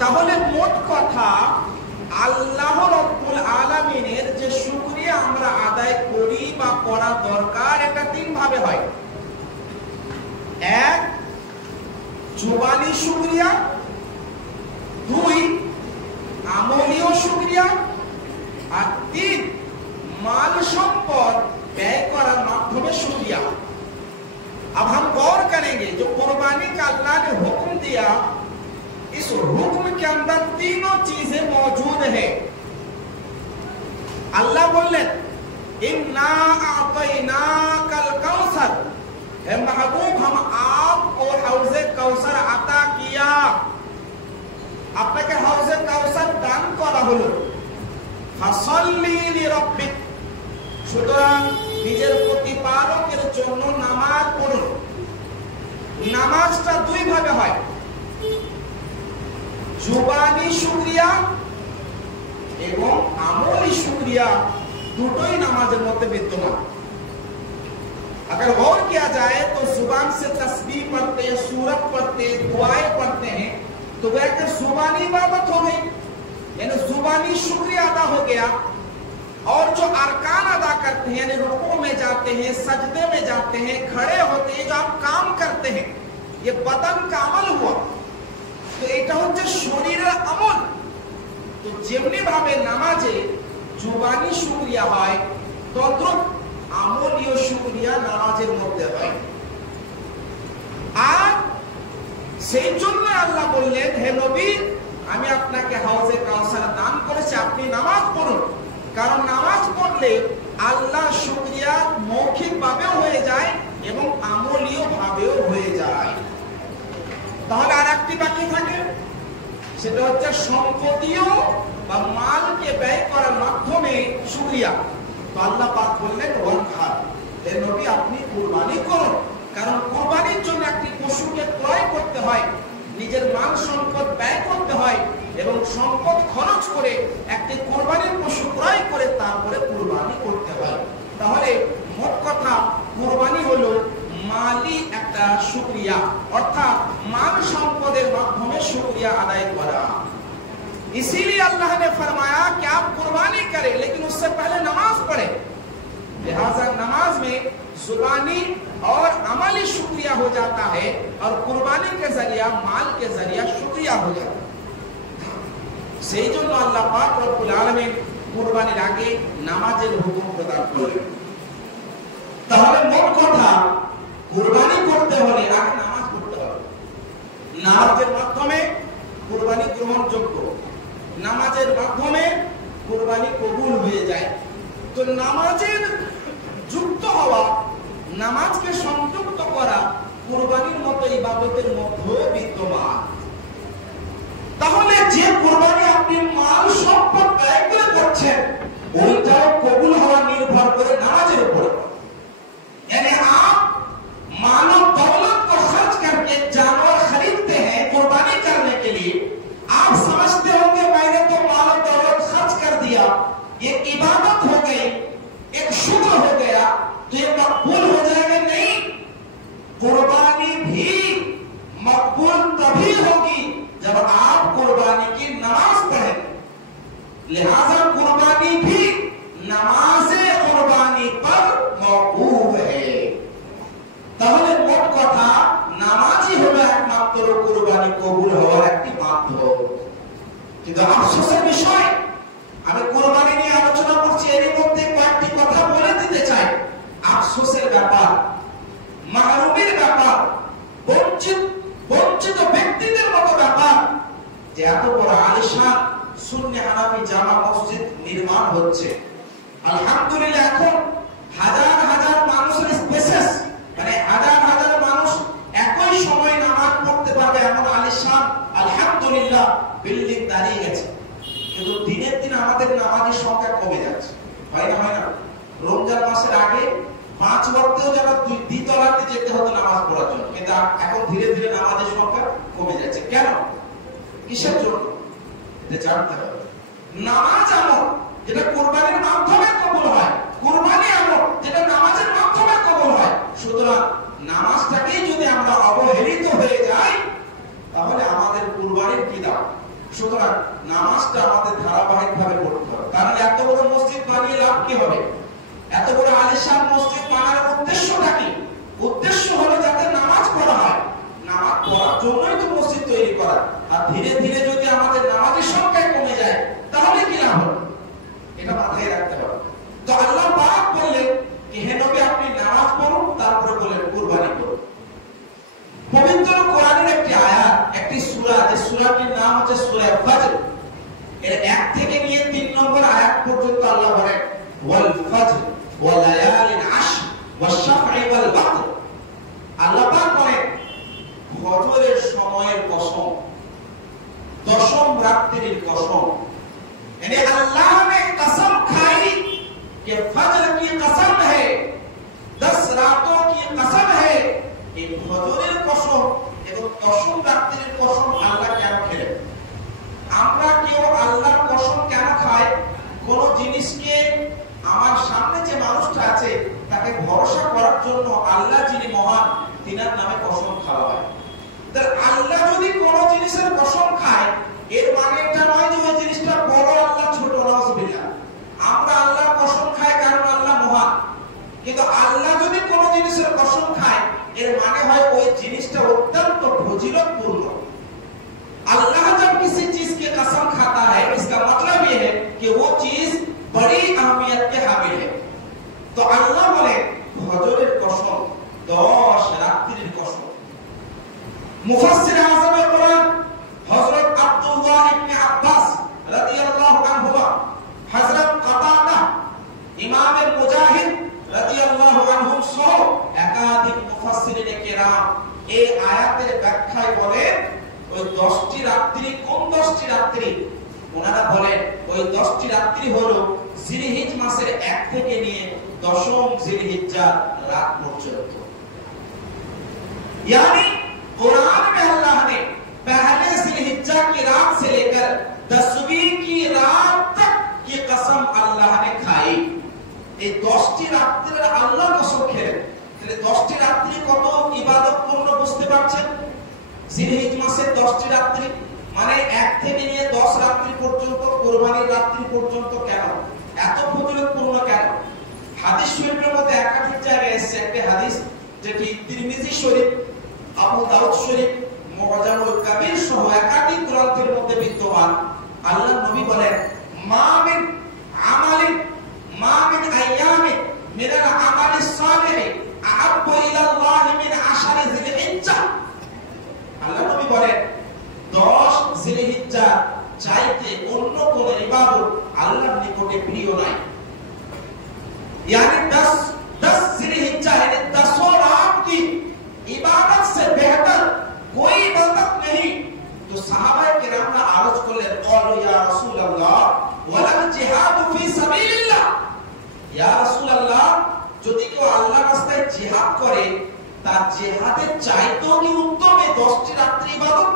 তাহলে মোট কথা আল্লাহ রাব্বুল আলামিনের যে শুকরিয়া আমরা আদায় করি বা করা দরকার, এটা তিন ভাবে হয়। এক, জুবানি শুকরিয়া, দুই, আমলীয় শুকরিয়া, আর তিন, माल সম্পদ ব্যয় করার মাধ্যমে शुक्रिया। अब हम गौर करेंगे जो कुर्बानी का अल्लाह ने हुक्म दिया, इस हुक्म के अंदर तीनों चीजें मौजूद है। अल्लाह बोले इन्ना आतैनाकल कौसर, हे महबूब हम आपको हौज़े कौसर अता किया, আপনাকে हौज़े कौसर दान করা হলো। ফাসাল্লি লিরাব্বিক, সুতরাং নিজের প্রতিপালকের জন্য নামাজ পড়ুন। নামাজটা দুই ভাবে হয়, জুবানি শুকরিয়া এবং আমলি শুকরিয়া, দুটোই নামাজের মধ্যে বিদ্যমান। अगर गौर किया जाए तो जुबान से तस्बीह पढ़ते हैं, सूरत पढ़ते हैं, दुआएं पढ़ते हैं, तो वह एक जुबानी इबादत हो गई, यानी जुबानी शुक्रिया अदा हो गया। और जो अरकान अदा करते हैं, यानी रुकू में जाते हैं, सजदे में जाते हैं, खड़े होते हैं, जो आप काम करते हैं, ये बदन का अमल हुआ, तो এটা হচ্ছে শরীরের আমল। তো যেমনি ভাবে নামাজে জুবানি শুকরিয়া হয়, তদ্রুপ আমলীয় শুকরিয়া নামাজের মধ্যে হয়। আর সেই জন্য আল্লাহ বললেন, হে নবী আমি আপনাকে হাউজে কাউসার দান করেছি, আপনি নামাজ পড়ুন। কারণ নামাজ পড়লে আল্লাহ শুকরিয়া মৌখিক ভাবেও হয়ে যায় এবং আমলীয় ভাবেও হয়ে যায়। তাহলে আরেকটি বাকি থাকে, সেটা হচ্ছে সম্পদীয় বা মালকে ব্যয় করার মাধ্যমে শুকরিয়া। তো আল্লাহ পাক বললেন ওয়ানহার, হে নবী আপনি কুরবানি করুন। কারণ কুরবানির জন্য একটি পশুকে ক্রয় করতে হয়, নিজের মাল সম্পদ ব্যয় করতে হয় এবং সম্পদ খরচ করে একটি কুরবানির পশু ক্রয় করে তারপরে কুরবানি করতে হয়। তাহলে মোট কথা কুরবানি হলো মালি একটা শুকরিয়া, অর্থাৎ মাল সম্পদের মাধ্যমে शुक्रिया अदाय करा। इसीलिए अल्लाह ने फरमाया कि आप कुर्बानी करें लेकिन उससे पहले नमाज पढ़े। लिहाजा नमाज में जुबानी और अमली शुक्रिया हो जाता है और कुर्बानी के जरिया माल के जरिया शुक्रिया हो जाता है। সেই জন্য আল্লাহ পাক রব্বুল আলামিন কুরবানির আগে নামাজের হুকুম প্রদান করেন। তাহলে মোট কথা কুরবানি করতে হলে আগে নামাজ পড়তে হবে। নামাজের মাধ্যমে কুরবানি গ্রহণযোগ্য, নামাজের মাধ্যমে কুরবানি কবুল হয়ে যায়। তো নামাজের যুক্ত হওয়া, নামাজকে সংযুক্ত করা কুরবানির মতো ইবাদতের মধ্যে বিদ্যমান। তাহলে যে কুরবানি আপনি মাল সম্পদ ব্যয় করে করছেন, ওইটাও কবুল হওয়া নির্ভর করে নামাজের উপর। यानी आप माल और दौलत को खर्च करके जानवर खरीदते हैं कुर्बानी करने के लिए, आप समझते होंगे मैंने तो माल और दौलत खर्च कर दिया, ये इबादत हो गई, एक शुक्र हो गया, तो ये मकबूल हो जाएगा। नहीं, कुर्बानी भी मकबूल तभी होगी जब आप कुर्बानी की नमाज पढ़ें। लिहाजा कुर्बानी भी नमाज़े कुर्बानी पर मौकूफ है। তাহলে মোট কথা নামাজই হলো একমাত্র কুরবানি কবুল হওয়ার একটি মাধ্যম। কিন্তু আফসোসের বিষয়, আমি কুরবানি নিয়ে আলোচনা করছি, এর মধ্যে কয়েকটি কথা বলে দিতে চাই। আফসোসের ব্যাপার, মাহরুমের ব্যাপার, বঞ্চিত ব্যক্তিদের মতো ব্যাপার যে এত বড় আলিশান সুন্নি হানাফি জামা মসজিদ নির্মাণ হচ্ছে। আলহামদুলিল্লাহ এখন হাজার হাজার মানুষের স্পেসেস, মানে হাজার হাজার মানুষ একই সময় নামাজ পড়তে পারবে এমন আলিশান আলহামদুলিল্লাহ বিল্ডিং দাঁড়িয়ে গেছে। কিন্তু দিনের দিন আমাদের নামাজের সংখ্যা কমে যাচ্ছে, হয় না? হয় না? রমজান মাসের আগে 5 ওয়াক্তেও যারা দ্বিতলাতে যেতে হতো নামাজ পড়ার জন্য, কিন্তু এখন ধীরে ধীরে নামাজের সংখ্যা কমে যাচ্ছে। কেন? কিসের জন্য? এটা জানতে হবে। নামাজ আমল যেটা কুরবানির মাধ্যমে কবুল হয়, কুরবানি আমল যেটা নামাজের মাধ্যমে কবুল হয়। সুতরাং নামাজটাকেই যদি আমরা অবহেলিত হয়ে যাই, তাহলে আমাদের কুরবানির কি দাম? সুতরাং নামাজটা আমাদের ধারাবাহিকভাবে পড়তে হবে। কারণ এত বড় মসজিদ বানিয়ে লাভ কি হবে? এত বড় আলিশান মসজিদ বানানোর উদ্দেশ্যটা কি? উদ্দেশ্য হলো যাতে নামাজ পড়া হয়। নামাজ পড়ার জন্যই তো মসজিদ তৈরি করা। আর ধীরে ধীরে যদি আমাদের নামাজের সংখ্যা কমে যায় তাহলে কি লাভ হবে? এটা মাথায় রাখতে হবে। তো আল্লাহ পাক বললেন যে হে নবী আপনি নামাজ পড়ুন, তারপরে বলেন কুরবানি করুন। পবিত্র কোরআনের একটি আয়াত, একটি সূরা, যে সূরাটির নাম হচ্ছে সূরা ফজর, এর 1 থেকে নিয়ে 3 নম্বর আয়াত পর্যন্ত আল্লাহ বলেন ওয়াল ফজর ওয়া লায়ালিন আশর ওয়াশ শাফঈ ওয়াল ওয়াতর। আল্লাহ পাক বলেন ফজরের সময়ের কসম, দশম রাত্রির কসম। यानी अल्लाह ने कसम खाई कि फजर की कसम है, 10 रातों की कसम है। এই ফজরের কসম এবং দশম রাত্রির কসম আল্লাহ কেন খেলেন? আমরা কেউ আল্লাহর কসম কেন খাই? কোন জিনিসকে আমার সামনে যে মানুষটা আছে তাকে ভরসা করার জন্য আল্লাহ যিনি মহান তিনার নামে কসম খাওয়া হয়। তার আল্লাহ যদি কোন জিনিসের কসম খায় এর মানে এটা নয় যে ওই জিনিসটা বড় আল্লাহ ছোট, নাউযুবিল্লাহ। আমরা আল্লাহর কসম খাই কারণ আল্লাহ মহান, কিন্তু আল্লাহ যদি কোন জিনিসের কসম খায় এর মানে হয় ওই জিনিসটা অত্যন্ত ফজিলতপূর্ণ। अल्लाह जब किसी चीज की कसम खाता है इसका मतलब ये है कि वो चीज बड़ी अहमियत के हामिल है। तो अल्लाह बोले फजरेर कसम, 10 রাত্রির কসম। মুফাসসির আযম এর কোরআন হযরত আব্দুল্লাহ ইবনে আব্বাস রাদিয়াল্লাহু আনহুমা, হযরত কাতাদা, ইমাম মুজাহিদ রাদিয়াল্লাহু আনহুম সহ একাধিক মুফাসসিরিনে কেরাম এই আয়াতের ব্যাখ্যায় বলেন ওই 10টি রাত্রি কোন 10টি রাত্রি? ওনারা বলেন ওই 10টি রাত্রি হলো জিলহিজ মাসের 1 থেকে নিয়ে 10ম জিলহিজ্জা রাত পর্যন্ত। यानी कुरान में अल्लाह ने पहले जिलहिज्जा की रात से लेकर 10वीं की रात तक की कसम अल्लाह ने खाई। এই 10টি রাত্রির আল্লাহ কসম খেলেন। তাহলে 10টি রাত্রি কত ইবাদতপূর্ণ বুঝতে পারছেন? জিলহিজ মাসের 10টি রাত্রি মানে 1 থেকে নিয়ে 10 রাত্রি পর্যন্ত, কুরবানির রাত্রি পর্যন্ত কেন এত ফজিলতপূর্ণ কেন? হাদিস শরীফের মধ্যে একাধিক জায়গায় এসেছে। একটা হাদিস যেটি তিরমিজি শরীফ, আবু দাউদ শরীফ, মুআজামুল কাবীর সহ একাধিক গ্রন্থের মধ্যে বিদ্যমান। আল্লাহর নবী বলেন মা মিন আমালিন মা মিন আইয়ামিন মিনাল আমালিস সালিহি আহাব্বু ইলাল্লাহি মিন আশারি জিলহিজ্জা। আল্লাহ নবী বলেন 10 জিলহিজ্জা চাইতে অন্য কোন ইবাদত আল্লাহর নিকটে প্রিয় নাই। यानी 10 जिलहिज्जा यानी 10 रात की इबादत से बेहतर कोई इबादत नहीं। तो सहाबाए किराम ने अर्ज करलेन क़ालू या रसूल अल्लाह वलाल जिहाद फी साबिलिल्लाह। या रसूल अल्लाह যদি কেউ আল্লাহর রাস্তায় জিহাদ করে তার জিহাদের চাইতেও কি উত্তম এই 10টি রাত্রি ইবাদত?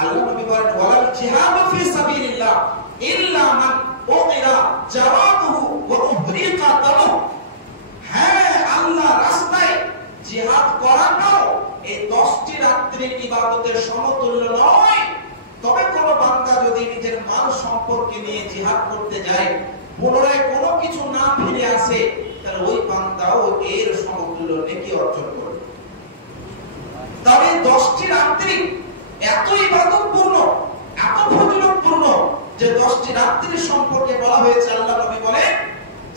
আল্লাহ নবী বলেন ওয়ালাল জিহাদ ফি সাবিলিল্লাহ ইল্লা মান উমিরা জাওয়াবুহু ওয়া উহরিকা দামুহু। হ্যাঁ, আল্লাহর রাস্তায় জিহাদ করাটাও এই 10টি রাত্রির ইবাদতের সমতুল্য নয়। তবে কোন বান্দা যদি নিজের মাল সম্পর্কে নিয়ে জিহাদ করতে যায়, পুনরায় কোনো কিছু না ফিরে আসে, তাহলে ওই বান্দাও এর সমতুল্য নেকি অর্জন করবে। তবে 10টি রাত্রি এত ইবাদতপূর্ণ, এত ফজিলতপূর্ণ যে 10টি রাত্রি সম্পর্কে বলা হয়েছে আল্লাহ নবী বলেন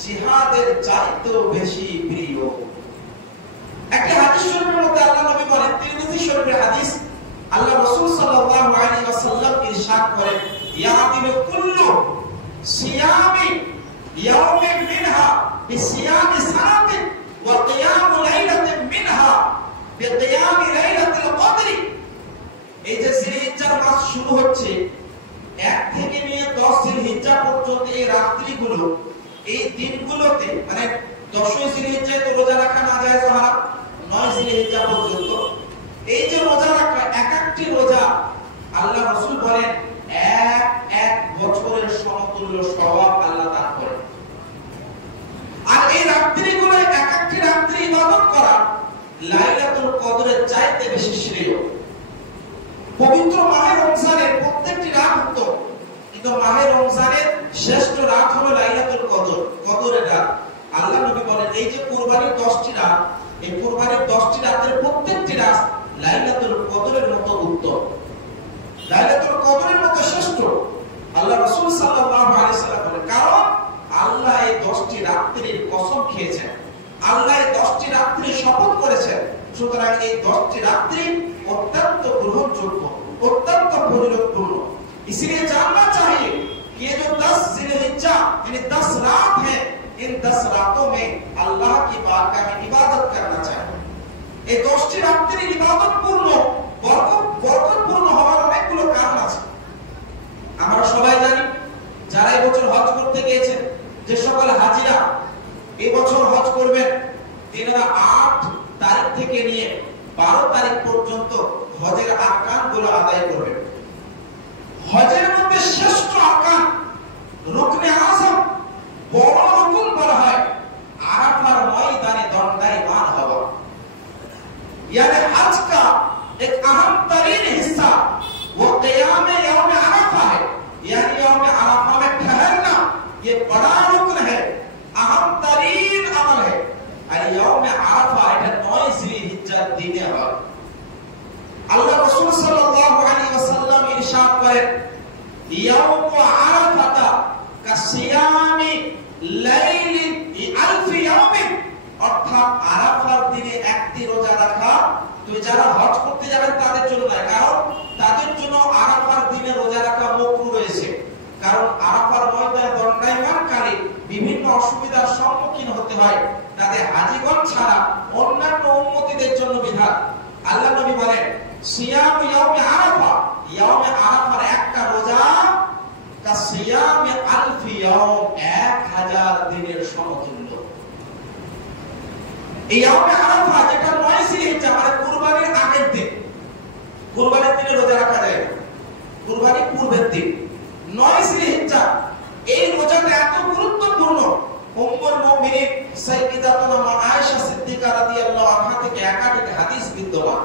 জিহাদের চাইতেও বেশি প্রিয়। একটা হাদিস শরীফের মধ্যে আল্লাহ নবী বলেন, তিরমিজি শরীফের হাদিস, আল্লাহ রাসূল সাল্লাল্লাহু আলাইহি ওয়াসাল্লাম ইরশাদ করেন ইয়াদিলু কুল্লু সিয়ামি ইয়াউমিন মিনহা বিসিয়ামি সানাতিন ওয়া কিয়ামু লাইলাতিন মিনহা বিকিয়ামি লাইলাতিল কদরি। এই যে জিলহিজ্জার মাস শুরু হচ্ছে 1 থেকে নিয়ে 10 জিলহিজ্জা পর্যন্ত এই রাত্রিগুলো, এই দিনগুলোতে মানে 10 জিলহিজ্জায় তো রোজা রাখা না যায় হারাম, 9 জিলহিজ্জা পর্যন্ত এই যে রোজা রাখা, এক একটি রোজা আল্লাহ রাসূল বলেন এক বছরের সমতুল্য সওয়াব আল্লাহ দান করেন। আর এই রাত্রিগুলো এক একটি রাত্রি ইবাদত করা লাইলাতুল কদরের চাইতে বেশি শ্রেয়। পবিত্র মাহে রমজানের প্রত্যেকটি রাত কিন্তু মাহে রমজানের শ্রেষ্ঠ রাত হলো লাইলাতুল কদর, কদরের রাত। আল্লাহ নবী বলেন এই যে কুরবানির 10টি রাত, এই কুরবানির 10টি রাতের প্রত্যেকটি রাত লাইলাতুল কদরের মতো উত্তম, লাইলাতুল কদরের মতো শ্রেষ্ঠ। আল্লাহ রাসূল সাল্লাল্লাহু আলাইহি সাল্লাম বলেন, কারণ আল্লাহ এই 10টি রাত্রির কসম খেয়েছেন, আল্লাহ এই 10টি রাত্রির শপথ করেছেন। সুতরাং এই 10টি রাত্রি অত্যন্ত গ্রহণযোগ্য, অত্যন্ত ফজিলতপূর্ণ। इसलिए जानना चाहिए कि ये जो 10 जिलहिज्जा यानी 10 रात है, इन 10 रातों में अल्लाह की बारगाह में इबादत करना चाहिए। এই 10টি রাত্রির ইবাদতপূর্ণ, বরকতপূর্ণ হওয়ার অনেকগুলো কারণ আছে। আমরা সবাই জানি যারা এবছর হজ করতে গিয়েছেন, যে সকল হাজিরা এবছর হজ করবেন, তিনারা 8 তারিখ থেকে নিয়ে 12 তারিখ পর্যন্ত হজের আরকানগুলো আদায় করবেন। হজের মধ্যে শ্রেষ্ঠ আরকান, রুকনে আযম, বড় রুকন বলা হয় আরাফার ময়দানে দণ্ডায়মান হওয়া। यानी हज का एक अहम तरीन हिस्सा वो क़याम यौम अरफा है, यानी यौम अरफा में ठहरना, ये बड़ा रुकन है, अहम तरीन अमल है। और यौम अरफा এটা 9 जिलहिज्जार দিনে হয়। আল্লাহ রাসূল সাল্লাল্লাহু আলাইহি ওয়াসাল্লাম ইরশাদ করেন, ইয়াউম আরাফাতা কাসিয়ামি লাইলি আলফি ইয়াউমিন, অর্থাৎ আরাফার দিনে একটি রোজা রাখা তুই যারা হজ করতে যাবেন তাদের জন্য নয়, কারণ তাদের জন্য আরাফার দিনে রোজা রাখা মাকরুহ রয়েছে। কারণ আরাফার ময়দানে দণ্ডায়মানকারী বিভিন্ন অসুবিধার সম্মুখীন হতে হয়, তাদের হাজীগণ ছাড়া অন্যান্য উম্মতীদের জন্য বিধান। আল্লাহ নবী বলেন, সিয়াম ইয়াউমে আরাফা, ইয়াউমে আরাফার একটা রোজা কা সিয়ামে আলফি ইয়াউম, 1000 দিনের সমতুল্য। এই ইয়াউমে আরাফা যেটা 9 জিলহিজ্জা মানে কুরবানির আগের দিন, কুরবানির দিনে রোজা রাখা যায় না, কুরবানির পূর্বের দিন 9 জিলহিজ্জা, এই রোজাটা এত গুরুত্বপূর্ণ। উম্মুল মুমিনিন সাইয়্যিদাতুনা আয়েশা সিদ্দিকা রাদিয়াল্লাহু আনহা থেকে একাধিক হাদিস বিদ্যমান।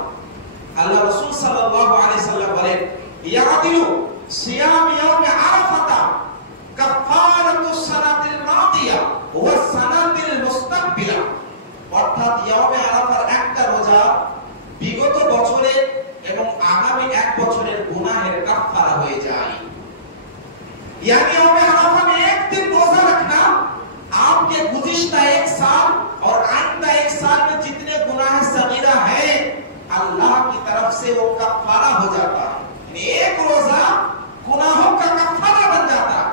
আল্লাহ রাসূল সাল্লাল্লাহু আলাইহি সাল্লাম বলেন, ইয়াদিলু সিয়াম ইয়াউমে আরাফাতা কাফারাতুস সানাতিল মাদিয়া ওয়া সানাতিল মুস্তাকবিলা, অর্থাৎ ইয়াউমে আরাফার একটা রোজা বিগত বছরের এবং আগামী 1 বছরের গুনাহের কাফারা হয়ে যায়। यानी यौम अरफा में एक दिन रोजा रखना आपके गुज़िश्ता 1 साल और आइंदा 1 साल में जितने गुनाह सगीरा हैं अल्लाह की तरफ से वो कफ़ारा हो जाता है। यानी एक रोजा गुनाहों का कफ़ारा बन जाता है,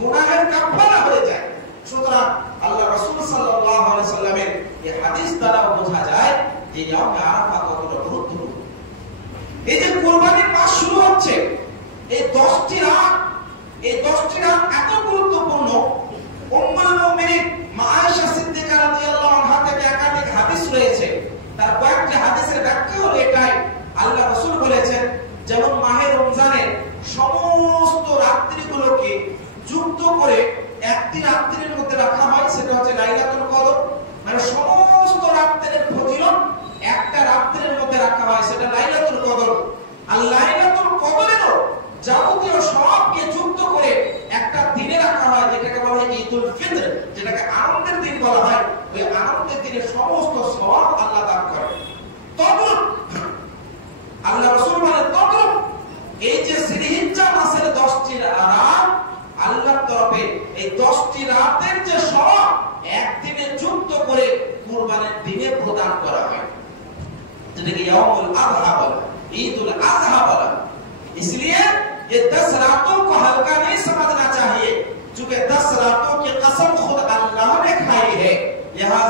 गुनाहेर कफ़ारा हो जाए। সুতরাং আল্লাহ রাসূল সাল্লাল্লাহু আলাইহি ওয়াসাল্লামের এই হাদিস দ্বারা বোঝা যায় যে ইয়াউম আরাফা কতটা গুরুত্বপূর্ণ। এই যে কুরবানির মাস শুরু হচ্ছে, এই 10টি রাত, এই 10টি রাত এত গুরুত্বপূর্ণ। উম্মুল মুমিনিন মা আয়েশা সিদ্দিকা রাদিয়াল্লাহু আনহা থেকে একাধিক হাদিস রয়েছে, তার কয়েকটি হাদিসের ব্যাখ্যা হলো এটাই। আল্লাহ রাসূল বলেছেন, যেমন মাহে রমজানের সমস্ত রাত্রিগুলোকে যুক্ত করে একটি রাত্রির মধ্যে রাখা হয়, সেটা হচ্ছে লাইলাতুল কদর, মানে সমস্ত রাত্রির ফজিলত একটা রাত্রির মধ্যে রাখা হয়, সেটা লাইলাতুল কদর। আর লাইলাতুল কদরেরও যাবতীয় সবকে যুক্ত করে একটা দিনে রাখা হয়, যেটাকে বলা হয় ঈদুল ফিতর, যেটাকে আনন্দের দিন বলা হয়। ওই আনন্দের দিনে সমস্ত সওয়াব আল্লাহ দান করেন। তখন আল্লাহ রাসূল বলেন, তখন এই যে জিলহিজ্জা মাসের 10টি রাত আল্লাহর তরফে এই 10টি রাতের যে সওয়াব একদিনে যুক্ত করে কুরবানির দিনে প্রদান করা হয়, যেটাকে ইয়াউমুল আযহা বলা, ঈদুল আযহা বলা। इसलिए ये 10 रातों को हल्का